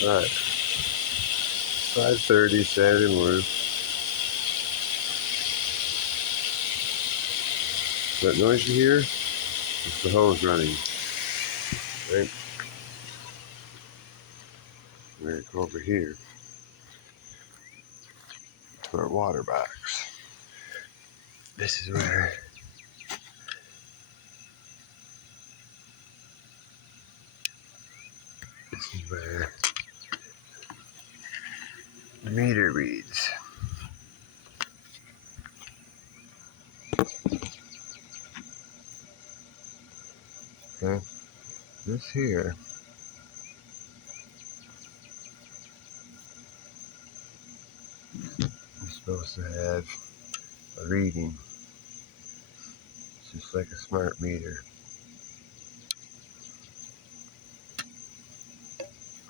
Alright, 5:30 Saturday morning. That noise you hear? It's the hose running. Right? We're going to go over here to our water box. This is where the meter reads. Okay? This here is supposed to have a reading. It's just like a smart meter.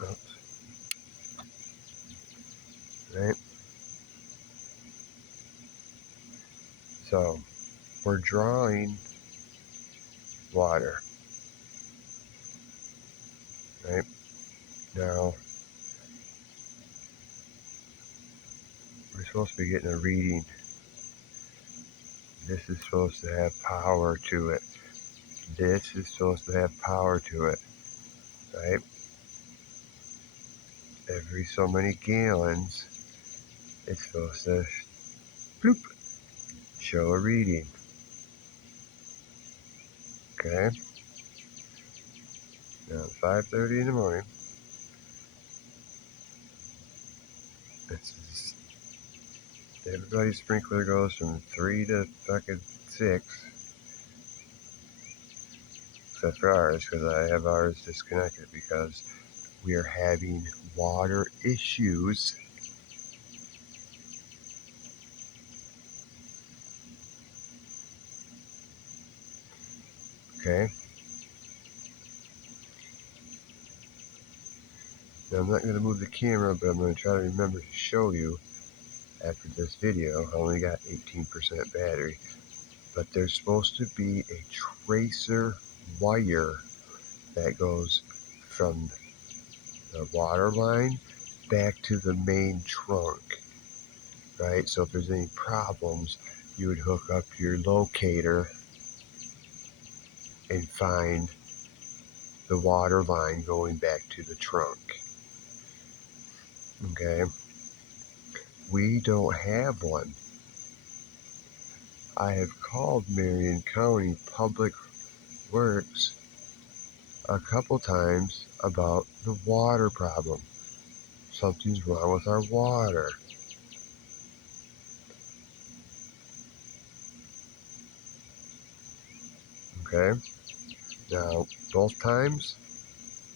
Oops. Right? So, we're drawing water. Right? Now, we're supposed to be getting a reading. This is supposed to have power to it. This is supposed to have power to it. Right? Every so many gallons, it's supposed to bloop, show a reading. Okay? Now, 5:30 in the morning. It's just, everybody's sprinkler goes from 3 to fucking 6. Except for ours, because I have ours disconnected because we are having water issues. Okay? Now, I'm not going to move the camera, but I'm going to try to remember to show you after this video. I only got 18% battery. But there's supposed to be a tracer wire that goes from the water line back to the main trunk, right? So if there's any problems, you would hook up your locator and find the water line going back to the trunk. Okay? We don't have one. I have called Marion County Public Works a couple times about the water problem. Something's wrong with our water. Okay? Now, both times,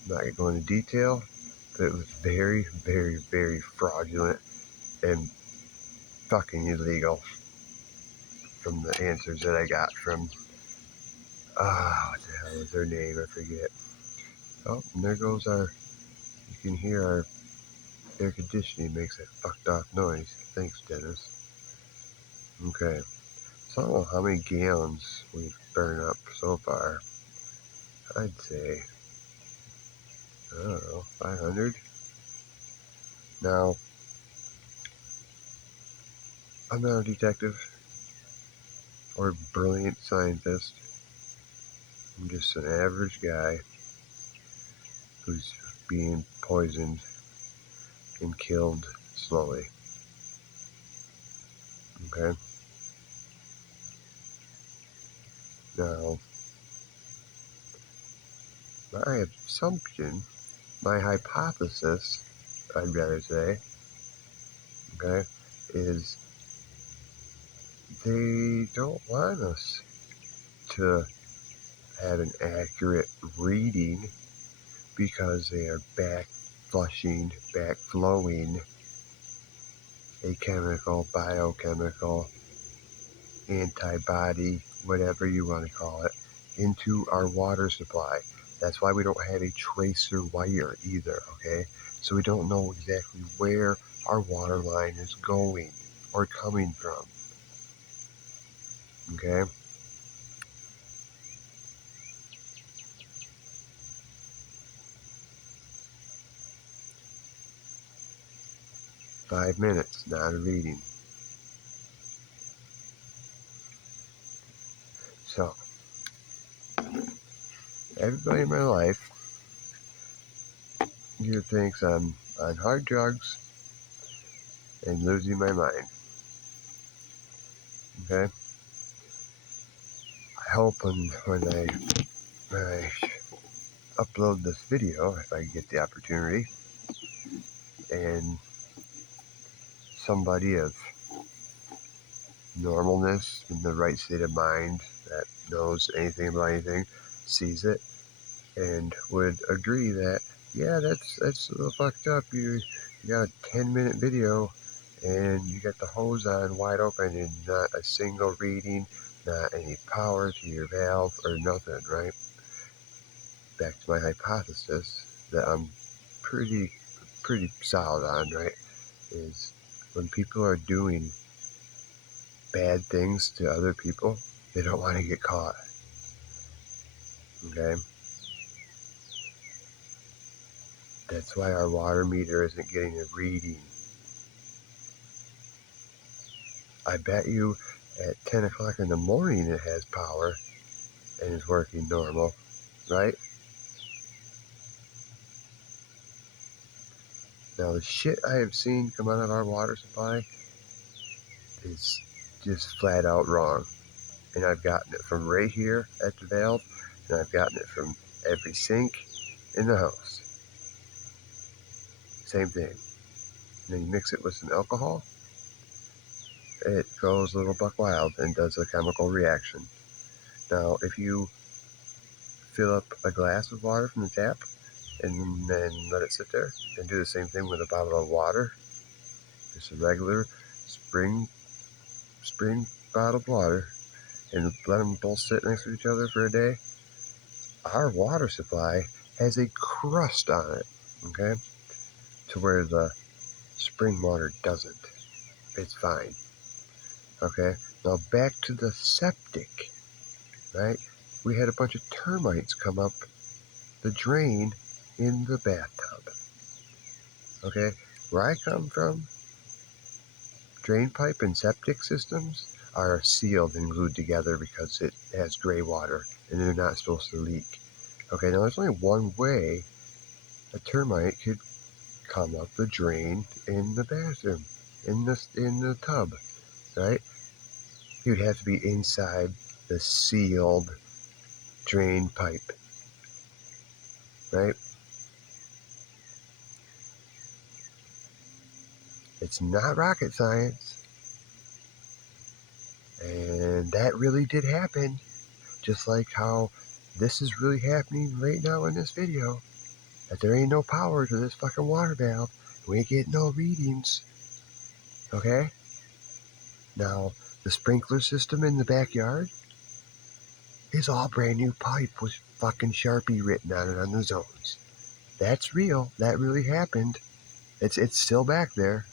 I'm not going to go into detail, but it was very, very, very fraudulent and fucking illegal from the answers that I got from, what the hell is their name? I forget. Oh, and there goes you can hear our air conditioning makes that fucked off noise. Thanks, Dennis. Okay. So I don't know how many gallons we've burned up so far. I'd say, I don't know, 500? Now, I'm not a detective or a brilliant scientist. I'm just an average guy who's being poisoned and killed slowly. Okay? Now, my assumption, my hypothesis, I'd rather say, okay, is they don't want us to have an accurate reading because they are backflowing a chemical, biochemical, antibody, whatever you want to call it, into our water supply. That's why we don't have a tracer wire either, okay? So we don't know exactly where our water line is going or coming from, okay? 5 minutes, not a reading. So, everybody in my life either thinks I'm on hard drugs and losing my mind. Okay? I hope when I upload this video, if I get the opportunity, and somebody of normalness in the right state of mind that knows anything about anything sees it and would agree that, yeah, that's a little fucked up. You got a 10-minute video and you got the hose on wide open and not a single reading, not any power to your valve or nothing, right? Back to my hypothesis that I'm pretty solid on, right? Is when people are doing bad things to other people, they don't want to get caught. Okay? That's why our water meter isn't getting a reading. I bet you at 10 o'clock in the morning it has power and is working normal, right? Now, the shit I have seen come out of our water supply is just flat out wrong. And I've gotten it from right here at the valve, and I've gotten it from every sink in the house. Same thing. And then you mix it with some alcohol, it goes a little buck wild and does a chemical reaction. Now, if you fill up a glass of water from the tap and then let it sit there and do the same thing with a bottle of water, just a regular spring bottled water, and let them both sit next to each other for a day, our water supply has a crust on it, okay? To where the spring water doesn't. It's fine, okay? Now back to the septic, right? We had a bunch of termites come up the drain in the bathtub, okay? Where I come from, drain pipe and septic systems are sealed and glued together because it has gray water and they're not supposed to leak. Okay, now there's only one way a termite could come up the drain in the bathroom, in the tub, right? He would have to be inside the sealed drain pipe, right? It's not rocket science, and that really did happen, just like how this is really happening right now in this video. That there ain't no power to this fucking water valve. We ain't getting no readings. Okay? Now, the sprinkler system in the backyard is all brand new pipe with fucking Sharpie written on it on the zones. That's real. That really happened. It's still back there.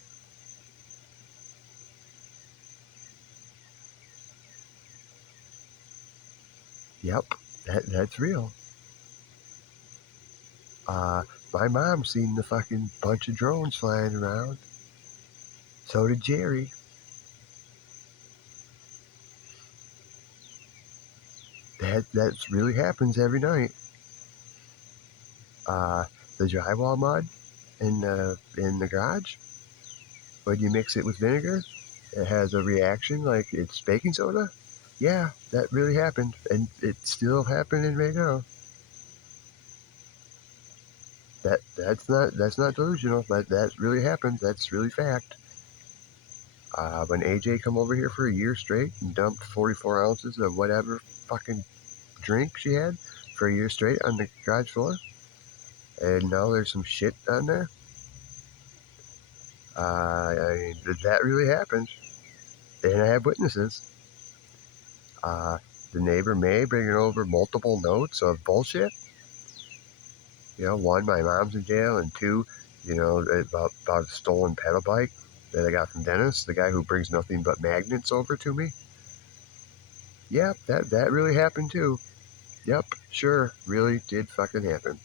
Yep, that's real. Uh, my mom seen the fucking bunch of drones flying around. So did Jerry. That really happens every night. Uh, the drywall mud in the garage, when you mix it with vinegar, it has a reaction like it's baking soda. Yeah, that really happened, and it's still happening right now. That's not delusional. That really happened. That's really fact. When AJ come over here for a year straight and dumped 44 ounces of whatever fucking drink she had for a year straight on the garage floor, and now there's some shit on there. I mean, that really happened, and I have witnesses. Uh, the neighbor May bringing over multiple notes of bullshit. One, my mom's in jail, and two, about a stolen pedal bike that I got from Dennis, the guy who brings nothing but magnets over to me. Yep, that really happened too. Yep, sure, really did fucking happen.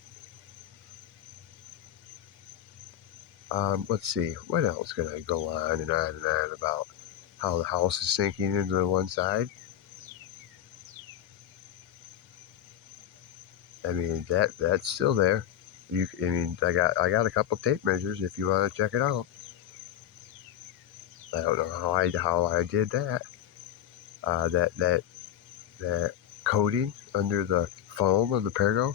Let's see, what else can I go on and on and on about how the house is sinking into the one side? I mean, that's still there. I mean, I got a couple tape measures if you want to check it out. I don't know how I did that. That coating under the foam of the pergo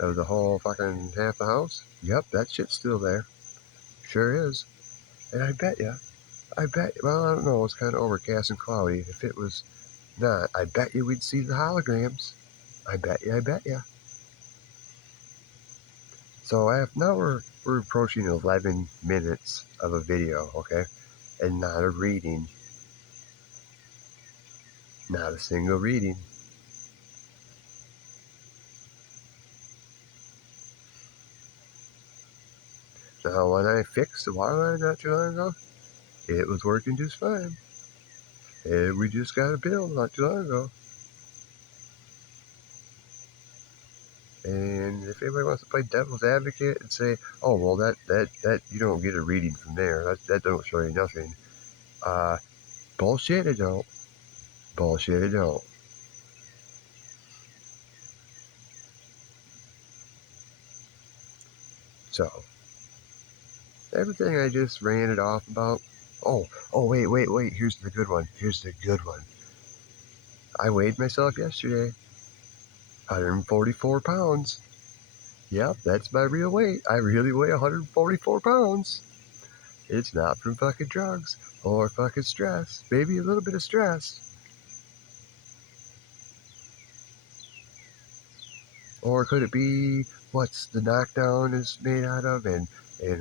of the whole fucking half the house. Yep, that shit's still there. Sure is. And I bet. Well, I don't know. It's kind of overcast and cloudy. If it was not, I bet you we'd see the holograms. I bet you. So now we're approaching 11 minutes of a video, okay, and not a reading, not a single reading. Now, when I fixed the water line not too long ago, it was working just fine. And we just got a bill not too long ago. And if anybody wants to play devil's advocate and say, "Oh, well, that you don't get a reading from there. That don't show you nothing," uh, bullshit. It don't. Bullshit. It don't. So everything I just ranted off about. Oh, wait. Here's the good one. Here's the good one. I weighed myself yesterday. 144 pounds. Yep, that's my real weight. I really weigh 144 pounds. It's not from fucking drugs or fucking stress. Maybe a little bit of stress. Or could it be what's the knockdown is made out of and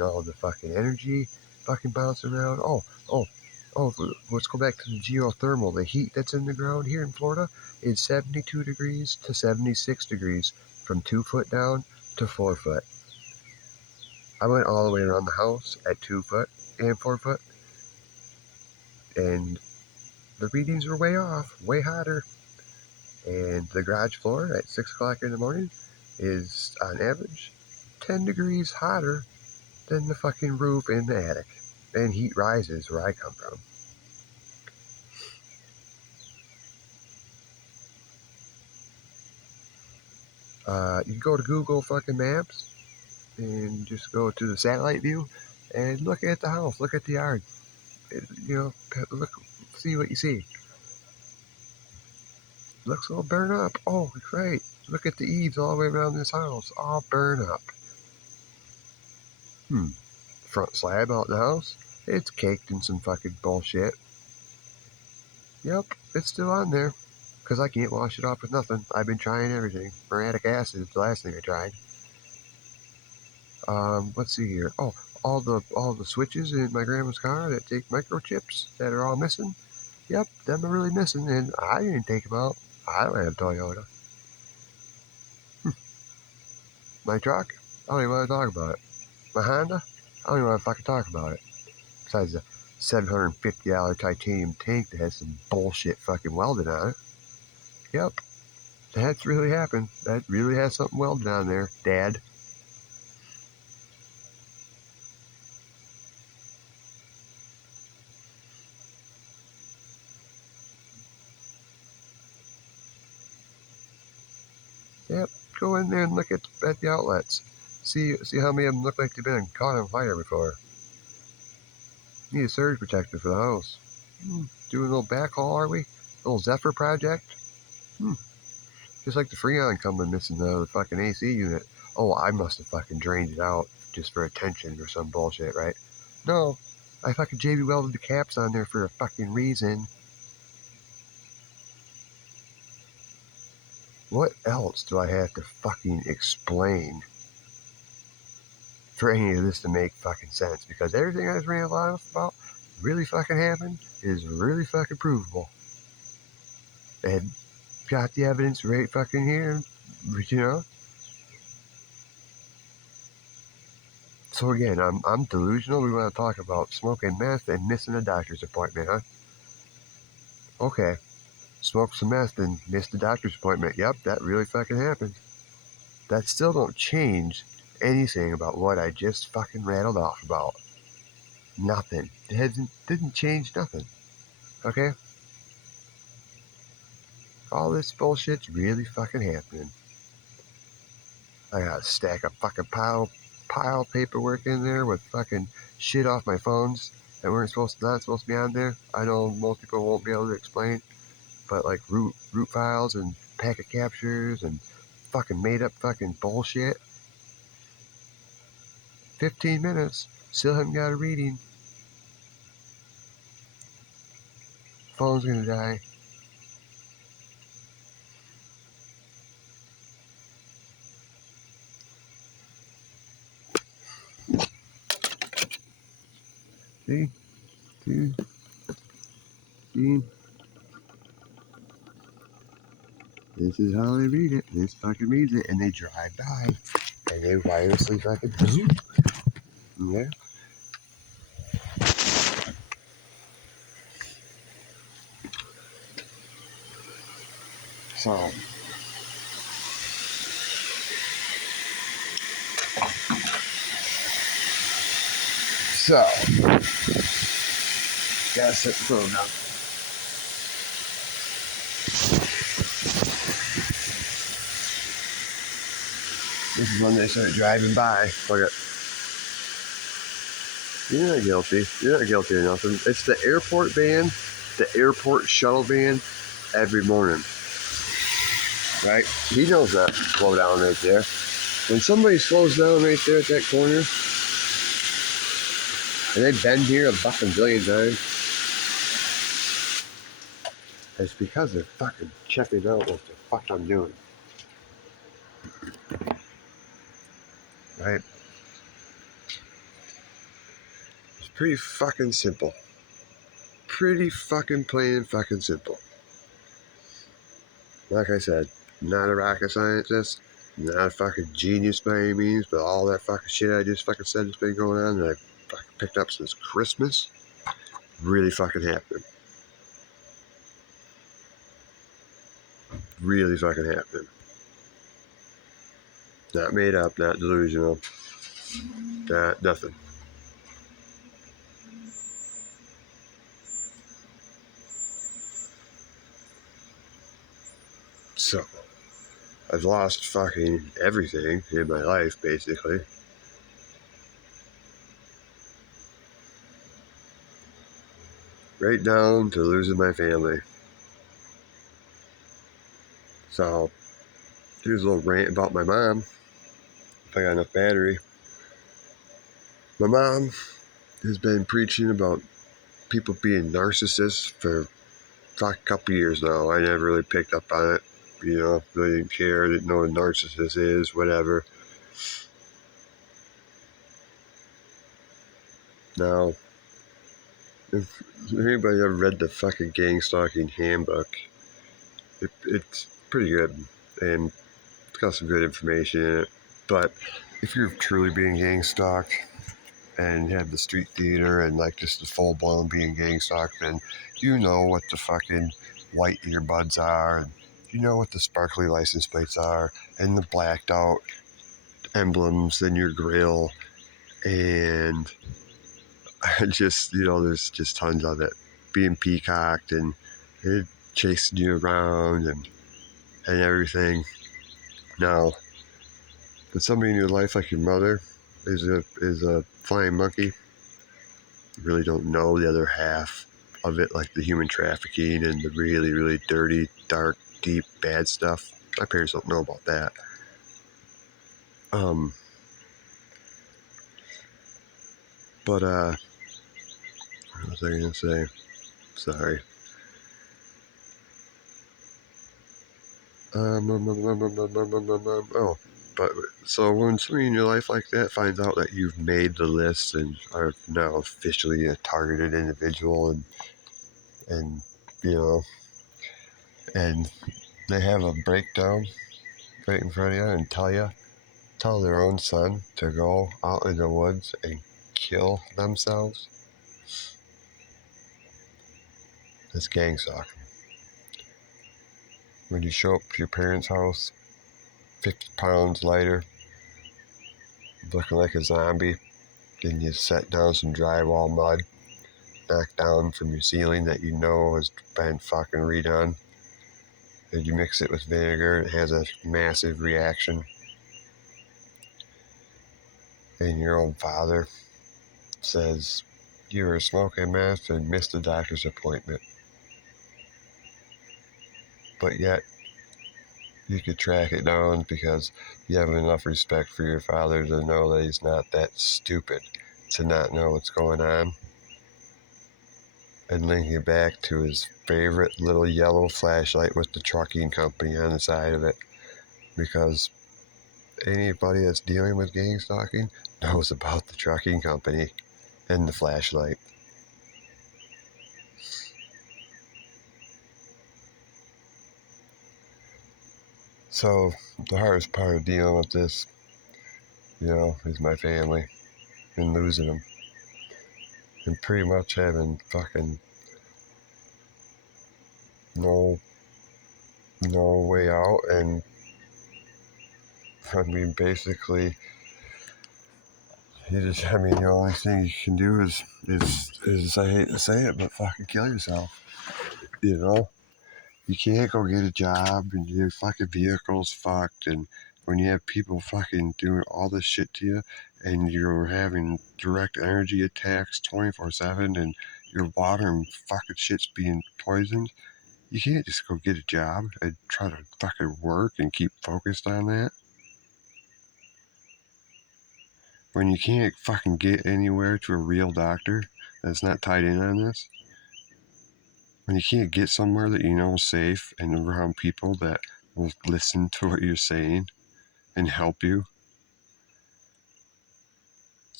all the fucking energy fucking bouncing around? Oh, let's go back to the geothermal. The heat that's in the ground here in Florida is 72 degrees to 76 degrees from 2 foot down to 4 foot. I went all the way around the house at 2 foot and 4 foot, and the readings were way off, way hotter. And the garage floor at 6 o'clock in the morning is, on average, 10 degrees hotter than the fucking roof in the attic. And heat rises where I come from. You can go to Google fucking Maps and just go to the satellite view and look at the house, look at the yard. Look, see what you see. Looks all burned up. Oh, great. Look at the eaves all the way around this house, all burned up. Front slab out the house, it's caked in some fucking bullshit. Yep, it's still on there. Because I can't wash it off with nothing. I've been trying everything. Muriatic acid is the last thing I tried. Let's see here. Oh, all the switches in my grandma's car that take microchips that are all missing. Yep, them are really missing, and I didn't take them out. I don't have a Toyota. My truck? I don't even want to talk about it. My Honda? I don't even want to fucking talk about it. Besides the $750 titanium tank that has some bullshit fucking welded on it. Yep, that's really happened. That really has something welded on there, Dad. Yep, go in there and look at the outlets. See how many of them look like they've been caught on fire before. Need a surge protector for the house. Doing a little backhaul, are we? A little Zephyr project? Hmm. Just like the Freon coming missing the fucking AC unit. Oh, I must have fucking drained it out just for attention or some bullshit, right? No, I fucking JB welded the caps on there for a fucking reason. What else do I have to fucking explain for any of this to make fucking sense? Because everything I just ran a lot about really fucking happened is really fucking provable. And got the evidence right fucking here, you know? So again, I'm delusional. We want to talk about smoking meth and missing a doctor's appointment, huh? Okay, smoke some meth and miss the doctor's appointment. Yep, that really fucking happened. That still don't change anything about what I just fucking rattled off about. Nothing. It didn't change nothing. Okay? All this bullshit's really fucking happening. I got a stack of fucking pile paperwork in there with fucking shit off my phones that not supposed to be on there. I know most people won't be able to explain, but like root files and packet captures and fucking made up fucking bullshit. 15 minutes, still haven't got a reading. Phone's gonna die. See? See? See? This is how they read it. This fucking reads it, and they drive by, and they wirelessly fucking yeah. So, gotta set the phone down. This is when they start driving by. Look at. You're not guilty. You're not guilty of nothing. It's the airport van, the airport shuttle van, every morning. Right? He knows that slow down right there. When somebody slows down right there at that corner, and they've been here a fucking billion times, it's because they're fucking checking out what the fuck I'm doing. Right? It's pretty fucking simple. Pretty fucking plain and fucking simple. Like I said, not a rocket scientist, not a fucking genius by any means, but all that fucking shit I just fucking said has been going on that I fucking picked up since Christmas really fucking happening. Really fucking happening. Not made up, not delusional, not nothing. So, I've lost fucking everything in my life, basically. Right down to losing my family. So, here's a little rant about my mom, if I got enough battery. My mom has been preaching about people being narcissists for a couple years now. I never really picked up on it. You know, really didn't care, didn't know what a narcissist is, whatever. Now, if anybody ever read the fucking gang stalking handbook, it's pretty good, and it's got some good information in it. But if you're truly being gang stalked and you have the street theater and like just the full blown being gang stalked, then you know what the fucking white earbuds are, and you know what the sparkly license plates are, and the blacked out emblems in your grill, and just, you know, there's just tons of it. Being peacocked and it chasing you around and everything. Now, but somebody in your life like your mother is a flying monkey, you really don't know the other half of it, like the human trafficking and the really, really dirty, dark, deep, bad stuff. My parents don't know about that. But what was I gonna say? Sorry. Oh, but so when somebody in your life like that finds out that you've made the list and are now officially a targeted individual, and you know, and they have a breakdown right in front of you and tell their own son to go out in the woods and kill themselves, it's gang stalking. When you show up to your parents' house 50 pounds lighter, looking like a zombie, and you set down some drywall mud knocked down from your ceiling that you know has been fucking redone, and you mix it with vinegar, it has a massive reaction, and your own father says you were smoking meth and missed the doctor's appointment, but yet you could track it down because you have enough respect for your father to know that he's not that stupid to not know what's going on, and link it back to his favorite little yellow flashlight with the trucking company on the side of it, because anybody that's dealing with gang stalking knows about the trucking company and the flashlight. So the hardest part of dealing with this, is my family and losing them, and pretty much having fucking no way out. And I mean, basically, the only thing you can do is I hate to say it, but fucking kill yourself. You know, you can't go get a job, and your fucking vehicle's fucked, and when you have people fucking doing all this shit to you, and you're having direct energy attacks 24/7, and your water and fucking shit's being poisoned, you can't just go get a job and try to fucking work and keep focused on that. When you can't fucking get anywhere to a real doctor that's not tied in on this, when you can't get somewhere that you know is safe and around people that will listen to what you're saying and help you,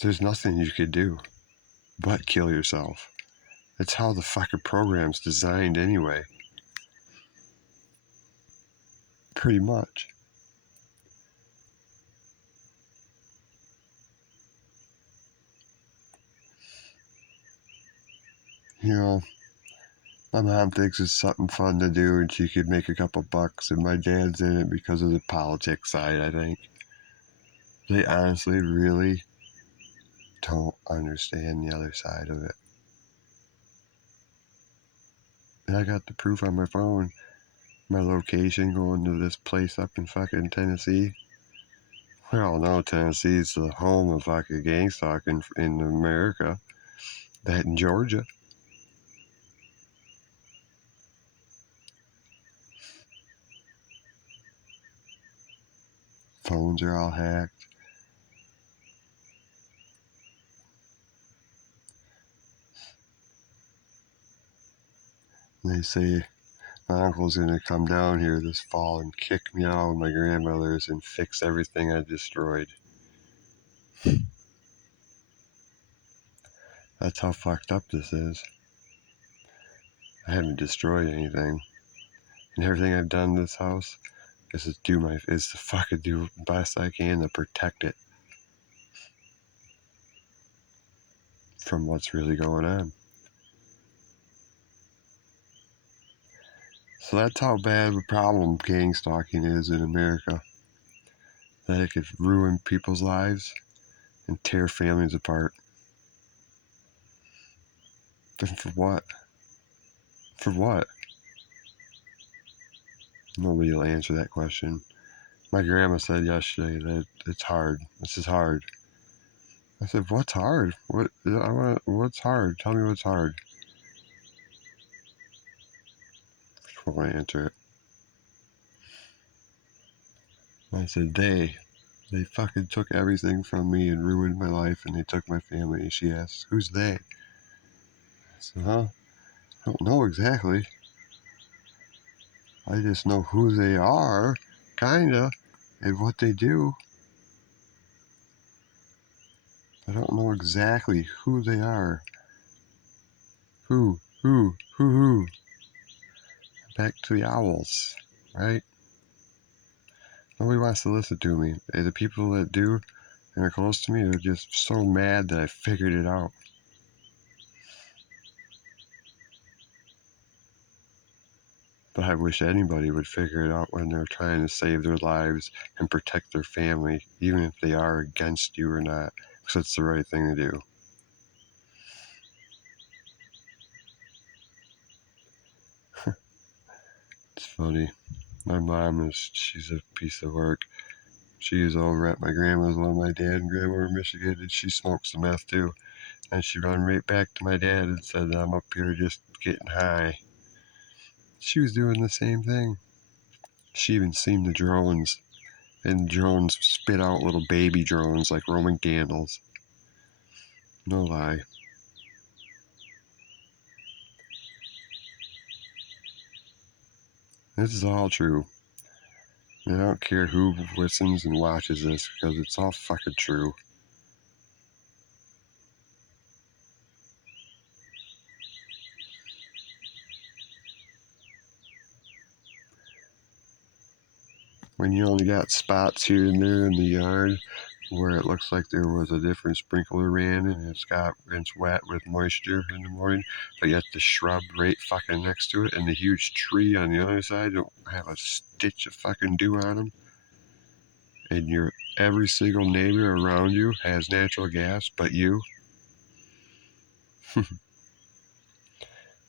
there's nothing you could do but kill yourself. That's how the fucking program's designed anyway. Pretty much. You know, my mom thinks it's something fun to do and she could make a couple bucks, and my dad's in it because of the politics side, I think. They honestly really don't understand the other side of it. And I got the proof on my phone, my location going to this place up in fucking Tennessee. We all know Tennessee's the home of fucking gang stalking in America. That in Georgia. Phones are all hacked. They say my uncle's gonna come down here this fall and kick me out with my grandmother's and fix everything I destroyed. That's how fucked up this is. I haven't destroyed anything, and everything I've done in this house is to fucking do the best I can to protect it from what's really going on. So that's how bad of a problem gang stalking is in America. That it could ruin people's lives and tear families apart. And for what? For what? Nobody will answer that question. My grandma said yesterday that it's hard. This is hard. I said, "What's hard? What's hard? Tell me what's hard." She won't answer it. I said, They fucking took everything from me and ruined my life, and they took my family." And she asked, "Who's they?" I said, "Huh? I don't know exactly. I just know who they are, kinda, and what they do. I don't know exactly who they are." Who? Back to the owls, right? Nobody wants to listen to me. And the people that do and are close to me are just so mad that I figured it out. But I wish anybody would figure it out when they're trying to save their lives and protect their family, even if they are against you or not, because it's the right thing to do. It's funny. My mom she's a piece of work. She is over at my grandma's while my dad and grandma were in Michigan, and she smokes some meth too. And she run right back to my dad and said, I'm up here just getting high. She was doing the same thing. She even seen the drones, and drones spit out little baby drones like Roman candles. No lie. This is all true. And I don't care who listens and watches this because it's all fucking true. When you only got spots here and there in the yard where it looks like there was a different sprinkler ran and it's wet with moisture in the morning, but yet the shrub right fucking next to it and the huge tree on the other side don't have a stitch of fucking dew on them, and your every single neighbor around you has natural gas but you.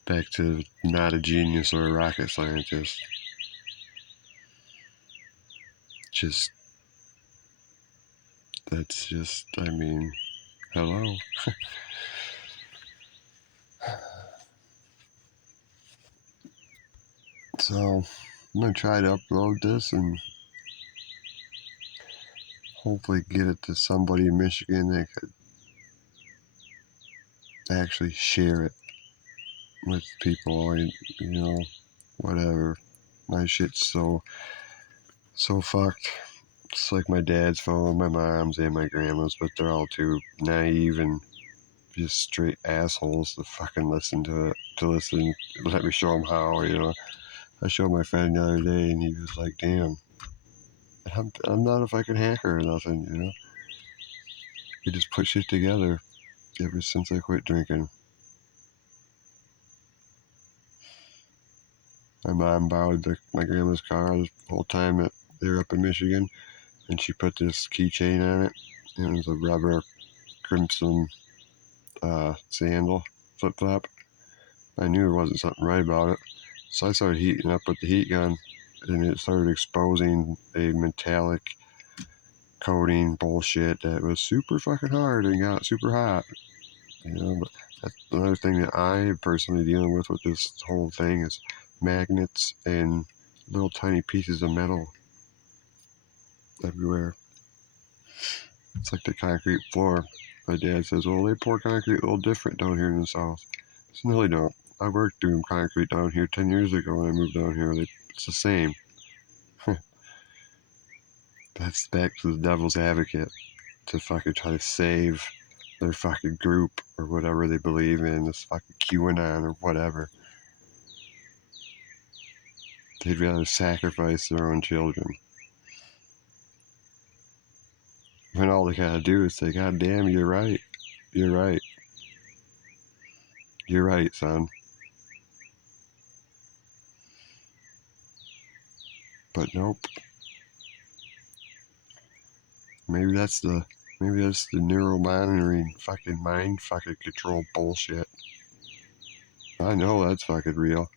Back to not a genius or a rocket scientist. Just that's just, I mean, hello. So I'm gonna try to upload this and hopefully get it to somebody in Michigan that could actually share it with people. Whatever. My shit's so fucked. It's like my dad's phone, my mom's, and my grandma's, but they're all too naive and just straight assholes to fucking listen to it. Let me show them how. I showed my friend the other day, and he was like, "Damn, I'm not a fucking hacker or nothing. He just put shit together ever since I quit drinking." My mom borrowed my grandma's car the whole time that they were up in Michigan, and she put this keychain on it. And it was a rubber crimson sandal flip flop. I knew there wasn't something right about it, so I started heating up with the heat gun, and it started exposing a metallic coating bullshit that was super fucking hard and got super hot. But that's another thing that I am personally dealing with this whole thing is magnets and little tiny pieces of metal everywhere. It's like the concrete floor. My dad says, well, they pour concrete a little different down here in the South. I said, no, they don't. I worked doing concrete down here 10 years ago when I moved down here. It's the same. That's back to the devil's advocate to fucking try to save their fucking group or whatever they believe in, this fucking QAnon or whatever. They'd rather sacrifice their own children. When all they gotta do is say, God damn, you're right. You're right. You're right, son. But nope. Maybe that's the neural monitoring fucking mind fucking control bullshit. I know that's fucking real.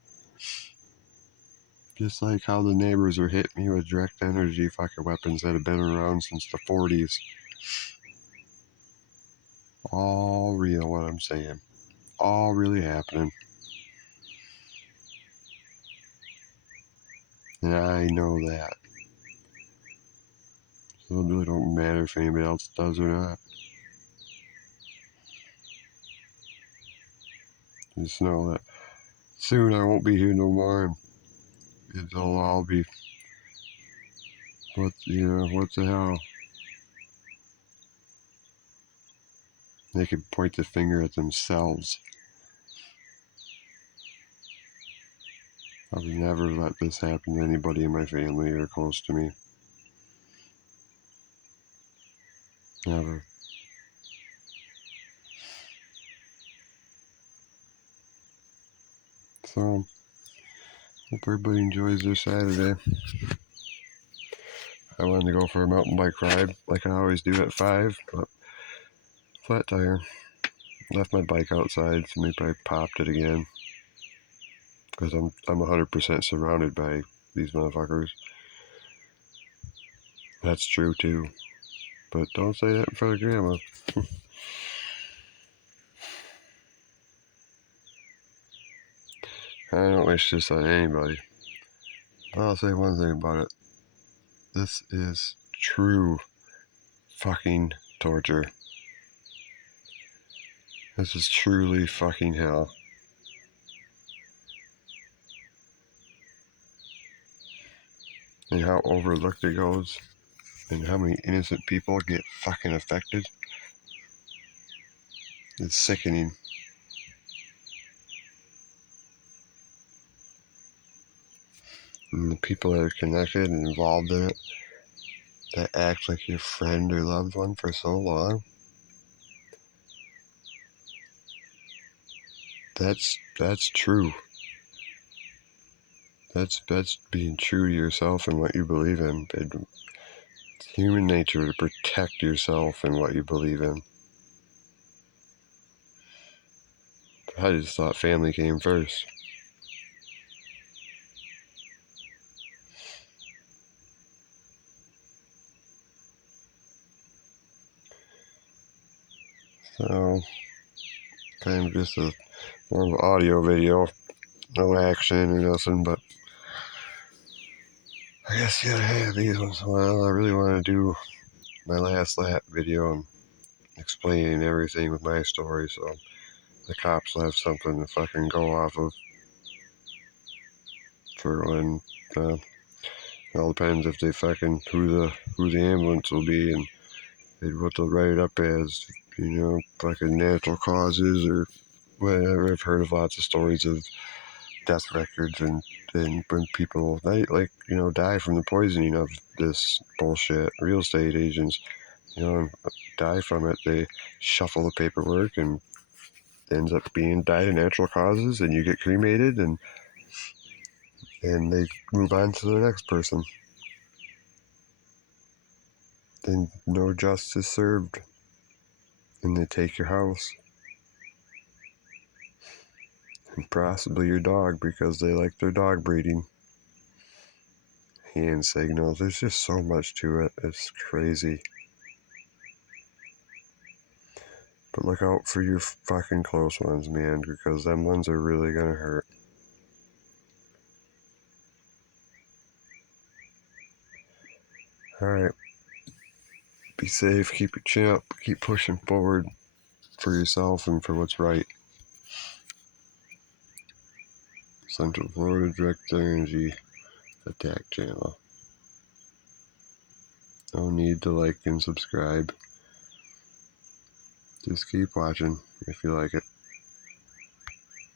Just like how the neighbors are hitting me with direct energy fucking weapons that have been around since the 40s. All real, what I'm saying. All really happening. And I know that. So it really don't matter if anybody else does or not. Just know that soon I won't be here no more. It'll all be, what the hell? They can point the finger at themselves. I've never let this happen to anybody in my family or close to me. Never. So, Hope everybody enjoys their Saturday. I wanted to go for a mountain bike ride like I always do at 5, but flat tire. Left my bike outside, so maybe I popped it again. Because I'm 100% surrounded by these motherfuckers. That's true too. But don't say that in front of Grandma. I don't wish this on anybody. But I'll say one thing about it. This is true fucking torture. This is truly fucking hell. And how overlooked it goes. And how many innocent people get fucking affected. It's sickening. And the people that are connected and involved in it, that act like your friend or loved one for so long, that's true. That's being true to yourself and what you believe in. It's human nature to protect yourself and what you believe in. I just thought family came first. So, kind of just a more of an audio video. No action or nothing, but I guess you gotta have these once in a while. I really want to do my last lap video and explaining everything with my story, so the cops will have something to fucking go off of for when, it all depends if they fucking, who the ambulance will be and what they'll write it up as, fucking natural causes or whatever. I've heard of lots of stories of death records and when people die from the poisoning of this bullshit. Real estate agents, die from it. They shuffle the paperwork and ends up being died of natural causes, and you get cremated, and they move on to the next person. And no justice served. And they take your house. And possibly your dog because they like their dog breeding. Hand signals. There's just so much to it. It's crazy. But look out for your fucking close ones, man, because them ones are really gonna hurt. Alright. Be safe, keep your chin up, keep pushing forward for yourself and for what's right. Central Florida Direct Energy Attack Channel. No need to like and subscribe. Just keep watching if you like it.